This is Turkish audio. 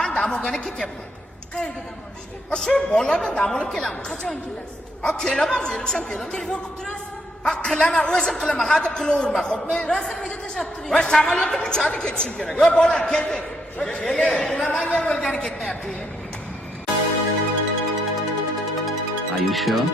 Men dam olgani ketyapman. Qayerga dam olishga? Shu bolalar bilan dam olib kelamiz. Qachon kelasiz? Kelaman, zerikisham kelaman. Telefon qilib turasizmi? Qilaman, o'zim qilaman. Hadeb qilaverma, xo'pmi? Rasm uyda tashlab turing. Va samolyotga uchadi ketishim kerak. Yo bola, keldik. Keling, ulamanga bo'lgani ketmayapti. Are you sure?